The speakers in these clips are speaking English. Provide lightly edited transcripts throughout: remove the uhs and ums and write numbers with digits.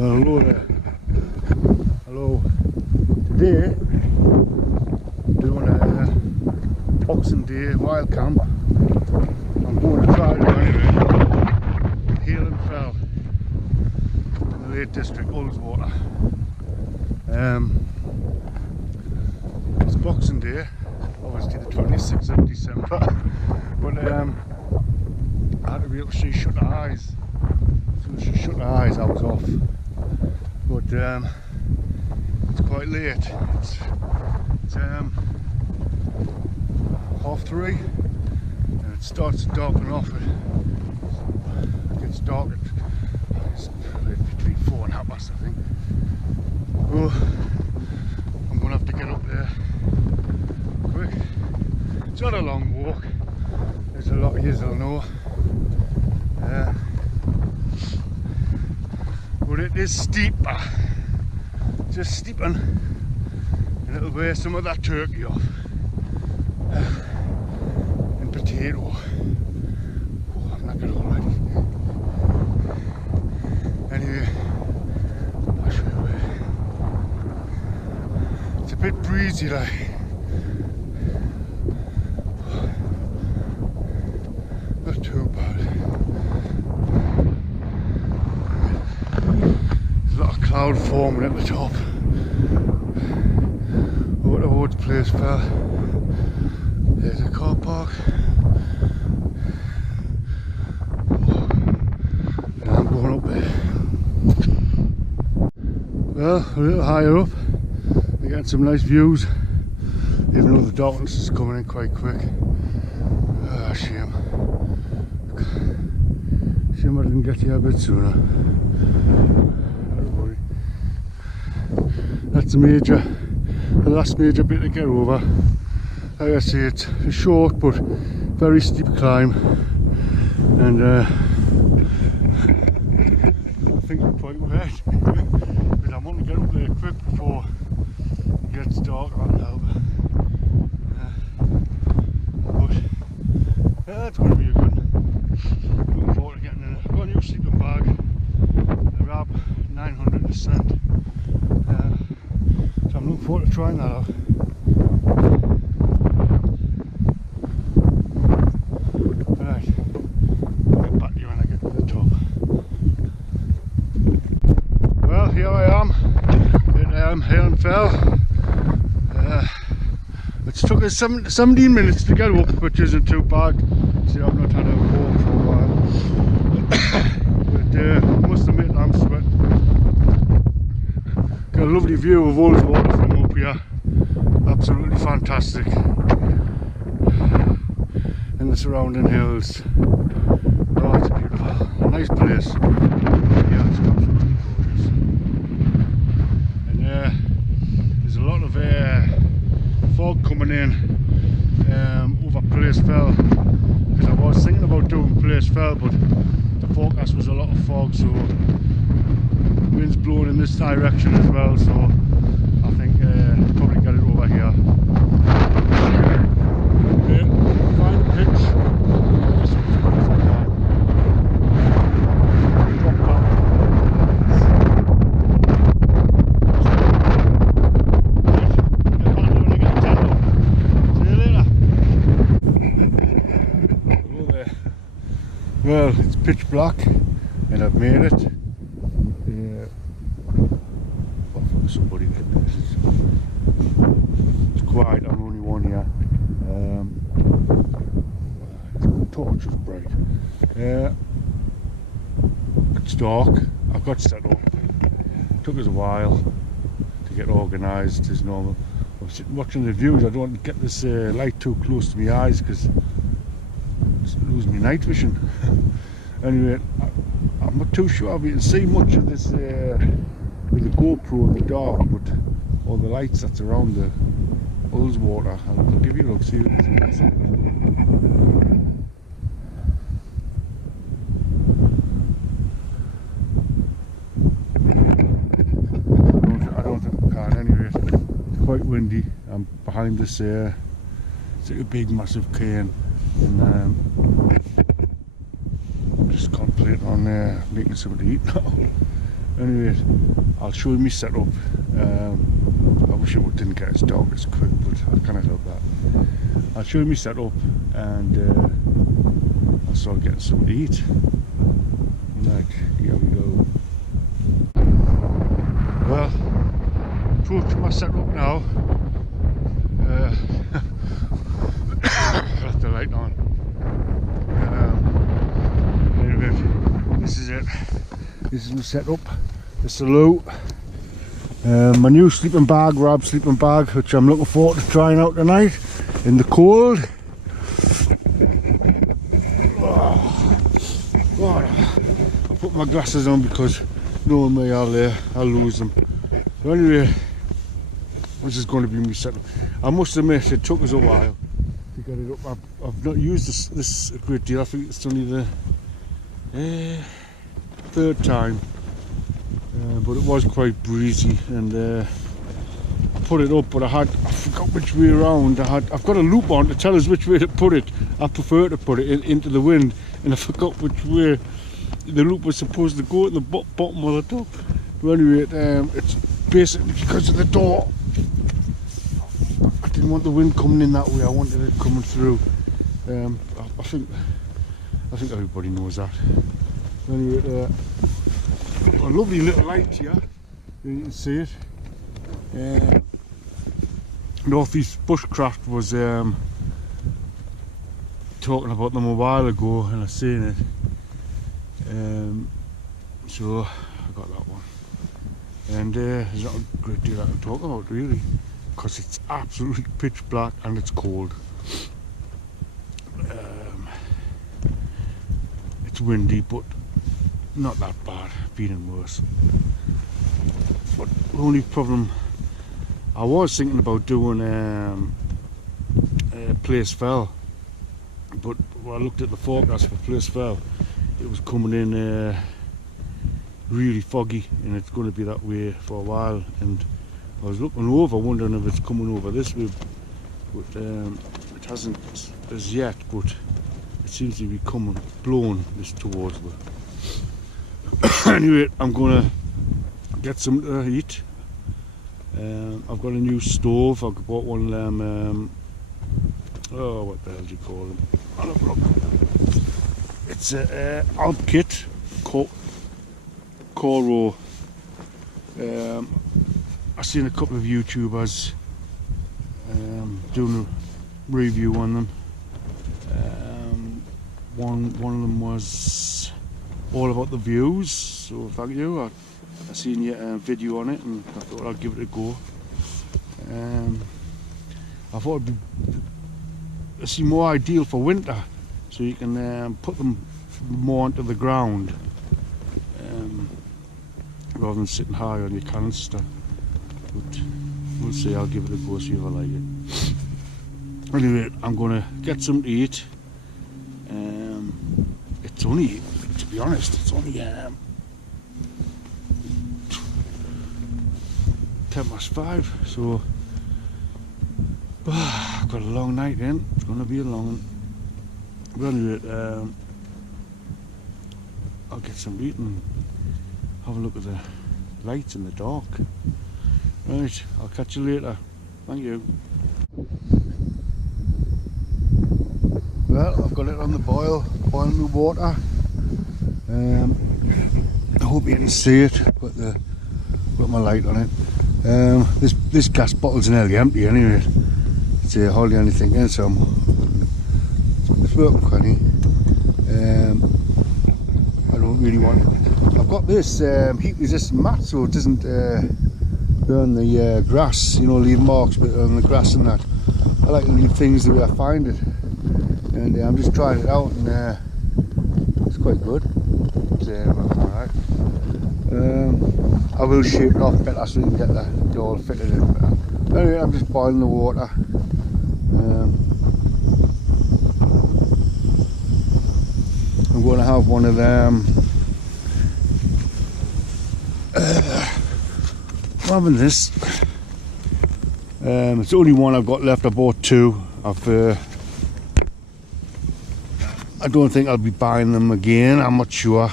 Well, hello there. Hello. Today, doing a Boxing Day wild camp. I'm going to try to do anyway. Hallin Fell in the Lake District, Ullswater. It's Boxing Day, obviously the 26th of December, but I had to be able to see shut eyes. As soon as she shut her eyes, I was off. But it's quite late. It's 3:30, and it starts to darken off. It gets dark at between 4 and 3:30, I think. Oh, I'm going to have to get up there quick. It's not a long walk, as a lot of you will know. But it is steeper, just steeping, and it'll wear some of that turkey off. And potato. Oh, I'm knackered already. Anyway, I'll show you where. It's a bit breezy, like. Not too bad. Cloud forming at the top. Over towards Place Fell. There's a car park. And I'm going up there. Well, a little higher up, we're getting some nice views, even though the darkness is coming in quite quick. Ah, shame. Shame I didn't get here a bit sooner. That's the last major bit to get over. Like I say, it's a short but very steep climb, and I think we're quite wet because I want to get up there quick before it gets dark right now. But yeah, it's going to be a good one. Looking forward to getting in it. I've got a new sleeping bag, the Rab 900%. So I'm looking forward to trying that out. Right, I'll get back to you when I get to the top. Well, here I am at Hallin Fell. It's took us 17 minutes to get up, which isn't too bad. See, I've not had a walk for a while. But I must admit, I'm sweating. Got a lovely view of Ullswater from up here, absolutely fantastic, and the surrounding hills. Oh, it's beautiful, a nice place. Yeah, it's absolutely gorgeous. And there's a lot of fog coming in over Place Fell, because I was thinking about doing Place Fell, but the forecast was a lot of fog, so wind's blowing in this direction as well, so I think I'll probably get it over here. Okay, find a pitch. This one's good if I can. Drop down. Get back to when I get the tent up. See you later. Hello there. Well, it's pitch black and I've made it. Somebody getting this. It's quiet, I'm the only one here. The torch is bright. It's dark. I've got set up. It took us a while to get organised as normal. I was watching the views. I don't want to get this light too close to my eyes because it's losing my night vision. Anyway, I'm not too sure if you can see much of this with the GoPro in the dark, but all the lights that's around the Ullswater. I'll give you a look, see what you see. I don't think I can anyway. It's quite windy. I'm behind this it's like a big massive cane, and I'm just concentrating on making something to eat now. Anyway, I'll show you my setup. I wish it didn't get as dark as quick, but I cannot help that. I'll show you my setup and I'll start getting something to eat. Right, here we go. Well, approach my setup now. Got the light on. This is it. This is my setup. The Soulo. My new sleeping bag, Rab sleeping bag, which I'm looking forward to trying out tonight in the cold. Oh, God. I'll put my glasses on because knowing me, I'll lose them. So anyway, this is going to be my setup. I must admit, it took us a while to get it up. I've not used this a great deal. I think it's only the third time. But it was quite breezy, and I put it up, but I forgot which way around. I've got a loop on to tell us which way to put it. I prefer to put it into the wind, and I forgot which way the loop was supposed to go at the bottom or the top. But anyway, it's basically because of the door. I didn't want the wind coming in that way. I wanted it coming through. I think everybody knows that. Anyway, a lovely little light here, you can see it. Northeast Bushcraft was talking about them a while ago, and I seen it. So I got that one. And there's not a great deal I can talk about really, because it's absolutely pitch black and it's cold. It's windy, but not that bad, feeling worse. But the only problem, I was thinking about doing Place Fell, but when I looked at the forecast for Place Fell, it was coming in really foggy, and it's going to be that way for a while. And I was looking over, wondering if it's coming over this way, but it hasn't as yet, but it seems to be coming, blowing this towards me. Anyway, I'm gonna get some to eat. I've got a new stove. I bought one of them. Oh, what the hell do you call them? I'll have a look. It's a Alp kit, Coro. I've seen a couple of YouTubers doing a review on them. One of them was all about the views, so thank you. I seen your video on it, and I thought I'd give it a go. I thought it'd be more ideal for winter, so you can put them more onto the ground rather than sitting high on your canister. But we'll see. I'll give it a go, see if I like it. Anyway, I'm gonna get some to eat. It's only, to be honest, it's only 5:10, so I've got a long night in. It's going to be a long one. But anyway, I'll get some to eat and have a look at the lights in the dark. Right, I'll catch you later. Thank you. Well, I've got it on the boiling the water. I hope you can see it. Got my light on it. This gas bottle's nearly empty anyway. It's hardly anything in, so it's working funny. I don't really want it. I've got this heat resistant mat, so it doesn't burn the grass, you know, leave marks on the grass and that. I like to leave things the way I find it. And I'm just trying it out, and it's quite good. It's alright. I will shape it off better so we can get the all fitted in better. Anyway, I'm just boiling the water. I'm going to have one of them. I'm having this. It's the only one I've got left. I bought two. I don't think I'll be buying them again. I'm not sure.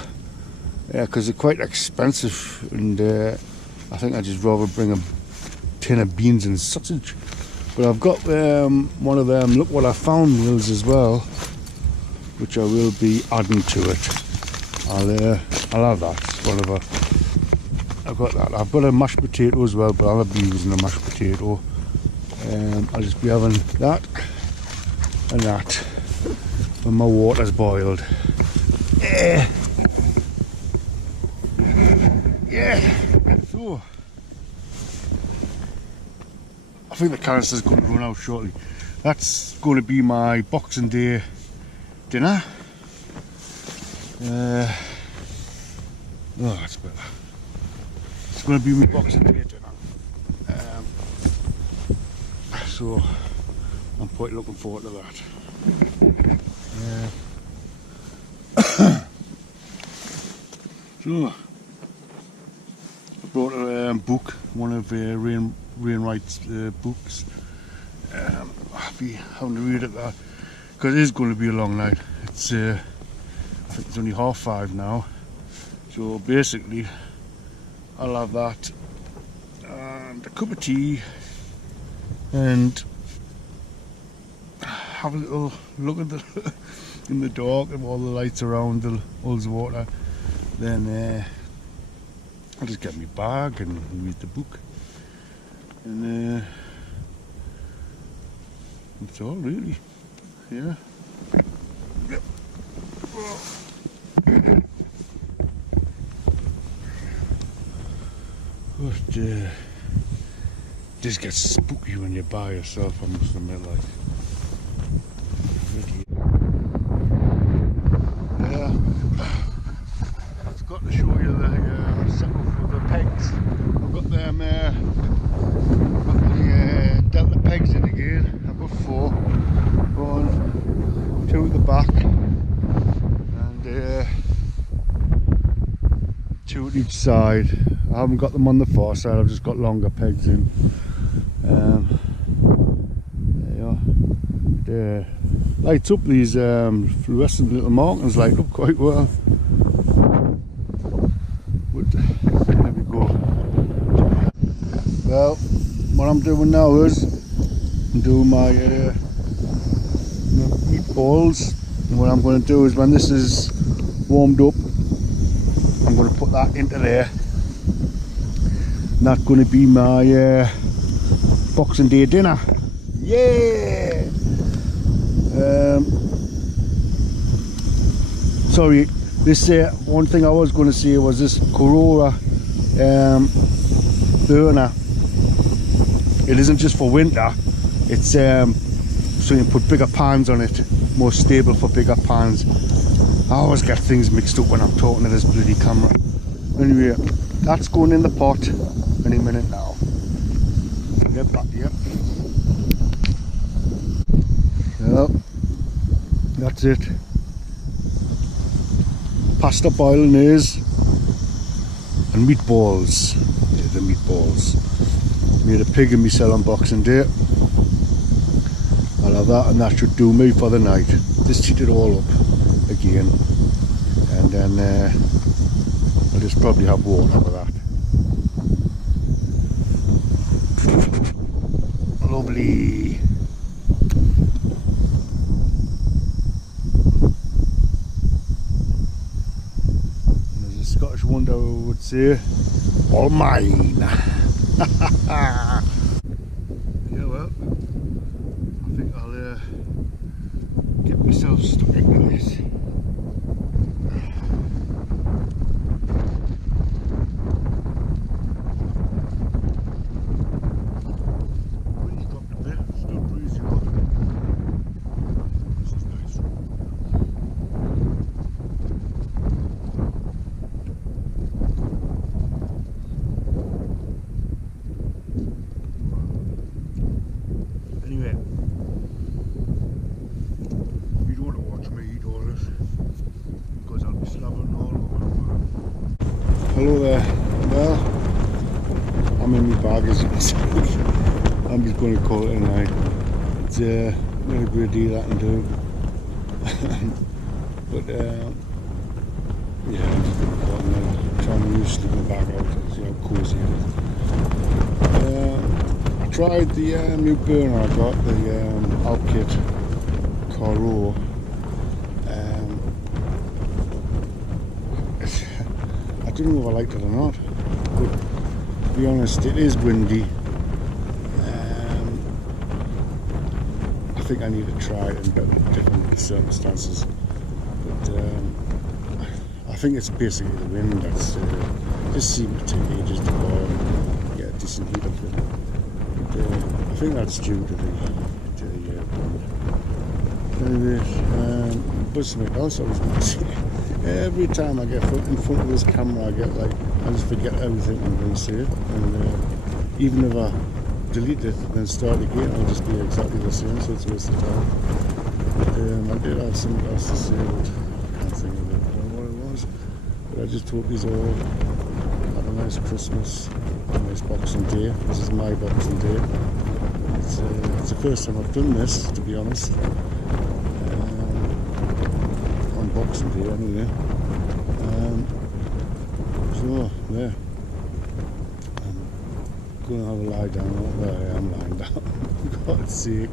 Yeah, because they're quite expensive, and I think I'd just rather bring a tin of beans and sausage. But I've got one of them, look what I found meals as well, which I will be adding to it. I'll have that, whatever. I've got that. I've got a mashed potato as well, but I'll be using a mashed potato. I'll just be having that and that when my water's boiled. Yeah. So I think the canister's going to run out shortly. That's going to be my Boxing Day dinner. Oh, that's better. It's going to be my Boxing Day dinner. So I'm quite looking forward to that. So I brought a book, one of Wainwright's books. I'll be having to read it that because it is going to be a long night. It's I think it's only 5:30 now, so basically I'll have that and a cup of tea and have a little look at the in the dark and all the lights around the Ullswater. Then I'll just get my bag and read the book, and that's all really. Yeah. Yep. But this gets spooky when you're by yourself, I must admit, like. Yeah. I've got to show you the setup for the pegs. I've got them delta pegs in again. I've got 4. 1, 2 at the back, and 2 at each side. I haven't got them on the far side, I've just got longer pegs in. There you are. It lights up these fluorescent little markings, light up quite well. But there we go. Well, what I'm doing now is I'm doing my meatballs, and what I'm going to do is when this is warmed up, I'm going to put that into there, and that's going to be my Boxing Day dinner. Yeah. Sorry, this one thing I was going to say was this Corora burner. It isn't just for winter, it's so you can put bigger pans on it, more stable for bigger pans. I always get things mixed up when I'm talking to this bloody camera. Anyway, that's going in the pot any minute now. Get back here. Well, that's it. Pasta bolognese and meatballs. Yeah, the meatballs. Made a pig and myself on Boxing Day. I'll have that, and that should do me for the night. Just heat it all up again, and then I'll just probably have water with that. Lovely. And as a Scottish wonder would say, all mine. Yeah, well, I think I'll get myself stuck into this. Wind's dropped a bit, still breezy though. This is nice. Anyway, you don't want to watch me eat all this because I'll be slobbering all over. Hello there. Well, I'm in my bag as you can see. I'm just going to call it a night. It's not a great deal I can do. But yeah, I'm just going to call it a night. time I use sleeping bag out, it's cosy. I tried the new burner I got, the Alkit Caro. I don't know if I liked it or not, but to be honest, it is windy. I think I need to try it in different circumstances, but I think it's basically the wind that's just seemed to take ages to boil and get a decent heat of it. But I think that's due to the wind. Anyway, but something else I was going to say. Every time I get in front of this camera, I just forget everything I'm going to say, and even if I delete it and then start again, I'll just be exactly the same, so it's a waste of time. I did have something else to say, but I can't think of it. I don't know what it was, but I just hope you all have a nice Christmas, a nice Boxing Day. This is my Boxing Day. It's the first time I've done this, to be honest. On Boxing Day, anyway. So, yeah. Going to have a lie down. Well, I am lying down, for God's sake.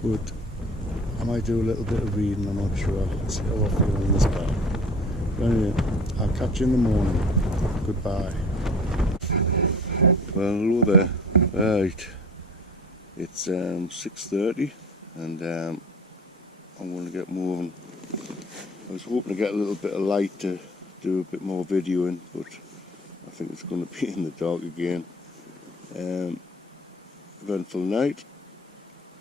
But I might do a little bit of reading, I'm not sure. Let's see how I feel in this bag. But anyway, I'll catch you in the morning. Goodbye. Well, hello there. Right, it's 6:30 and I'm going to get moving. I was hoping to get a little bit of light to do a bit more videoing, but I think it's going to be in the dark again. Eventful night.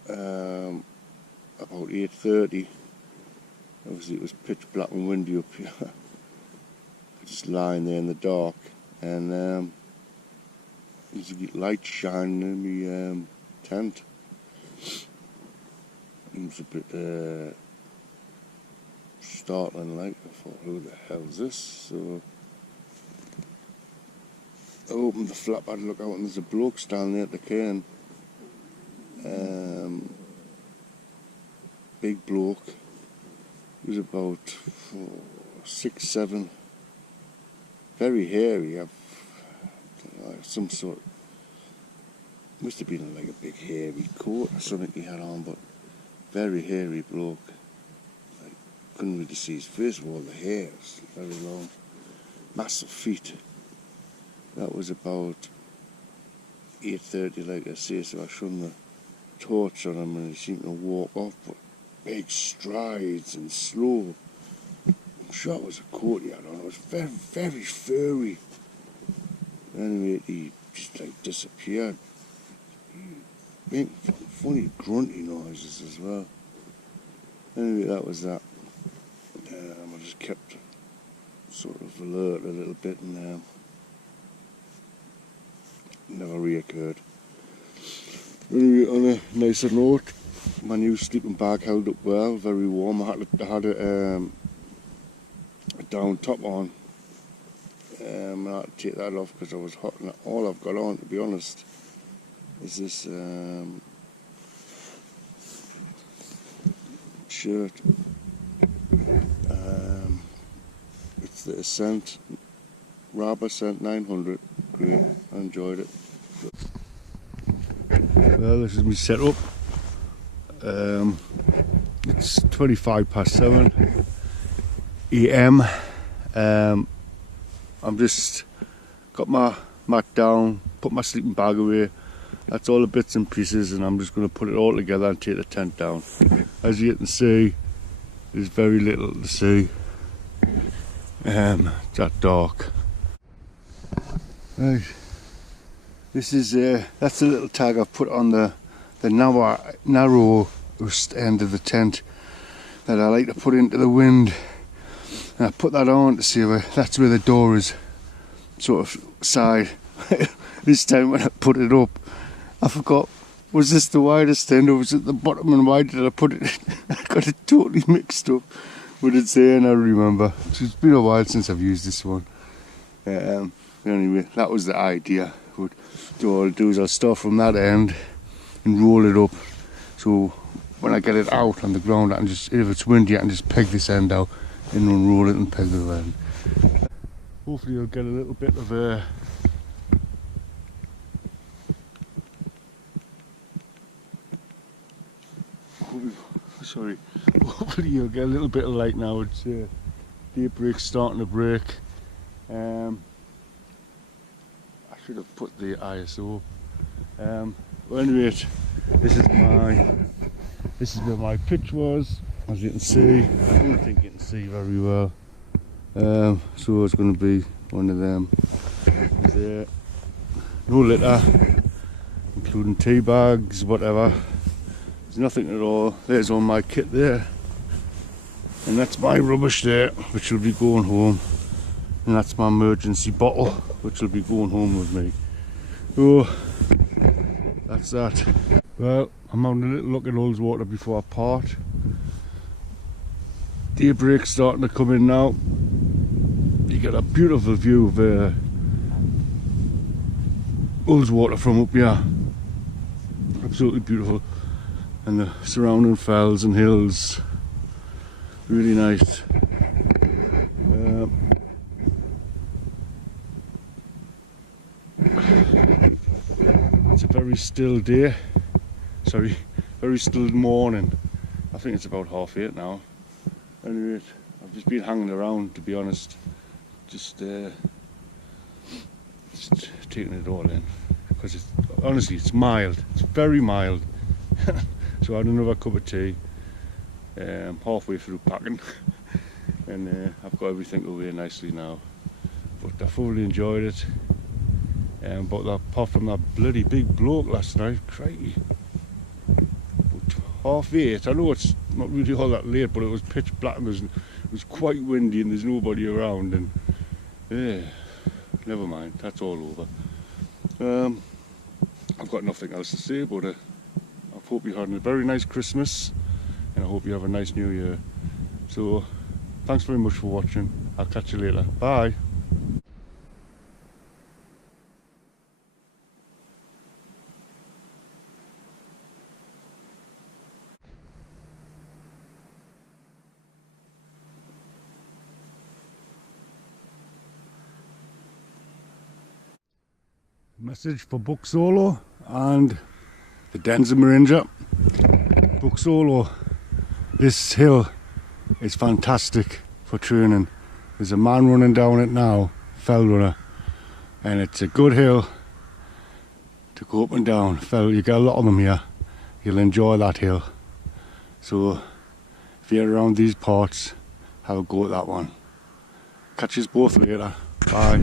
About 8:30. Obviously it was pitch black and windy up here. Just lying there in the dark, and you could get light shining in my tent. It was a bit startling, like. I thought, who the hell is this? So I opened the flap, I'd look out and there's a bloke standing there at the cairn. Big bloke. He was about 6'7", very hairy. Some sort, must have been like a big hairy coat or something he had on, but very hairy bloke. I couldn't really see his face with all the hair. It was very long, massive feet. That was about 8:30, like I say, so I shone the torch on him and he seemed to walk off, but big strides and slow. I'm sure it was a coat he had on. It was very, very furry. Anyway, he just like disappeared. Making funny grunty noises as well. Anyway, that was that. I just kept sort of alert a little bit and never reoccurred. Anyway, on a nicer note, my new sleeping bag held up well, very warm. I had a down top on. I had to take that off because I was hot, and all I've got on, to be honest, is this shirt. It's the Ascent, Rab Ascent 900. Great, I enjoyed it. Well, this is me set up. It's 7:25 AM. I'm just got my mat down, put my sleeping bag away. That's all the bits and pieces, and I'm just going to put it all together and take the tent down. As you can see, there's very little to see. It's that dark. Right, this is that's a little tag I've put on the narrow end of the tent that I like to put into the wind. And I put that on to see where that's where the door is, sort of side. This time when I put it up, I forgot, was this the widest end or was it the bottom, and why did I put it in? I got it totally mixed up with it saying, I remember. It's been a while since I've used this one. Anyway, that was the idea. What I'll do is I'll start from that end and roll it up, so when I get it out on the ground, I can just, if it's windy, I can just peg this end out and unroll it and peg the end. hopefully you'll get a little bit of a sorry, hopefully you'll get a little bit of light now. It's daybreak's starting to break. I should have put the ISO. Well, anyway, this is where my pitch was. As you can see, I don't think you can see very well. So it's going to be one of them. There's no litter, including tea bags, whatever. There's nothing at all. There's all my kit there, and that's my rubbish there, which will be going home. And that's my emergency bottle, which will be going home with me. So that's that. Well, I'm having a little look at Ullswater before I part. Daybreak's starting to come in now. You get a beautiful view of Ullswater from up here. Absolutely beautiful. And the surrounding fells and hills. Really nice. It's a very still day. Sorry, very still morning. I think it's about 8:30 now. Anyway, I've just been hanging around, to be honest. Just taking it all in, because it's honestly, it's mild. It's very mild. So I had another cup of tea. Halfway through packing, and I've got everything away nicely now. But I thoroughly enjoyed it. But apart from that bloody big bloke last night, crikey. But 8:30, I know it's not really all that late, but it was pitch black and it was quite windy and there's nobody around, and yeah, never mind, that's all over. I've got nothing else to say, but I hope you're having a very nice Christmas, and I hope you have a nice New Year. So, thanks very much for watching. I'll catch you later. Bye. Message for Buck Soulo and the Denver Ranger. Buck Soulo, this hill is fantastic for training. There's a man running down it now, fell runner, and it's a good hill to go up and down. Fell, you get a lot of them here. You'll enjoy that hill. So if you're around these parts, have a go at that one. Catch us both later. Bye.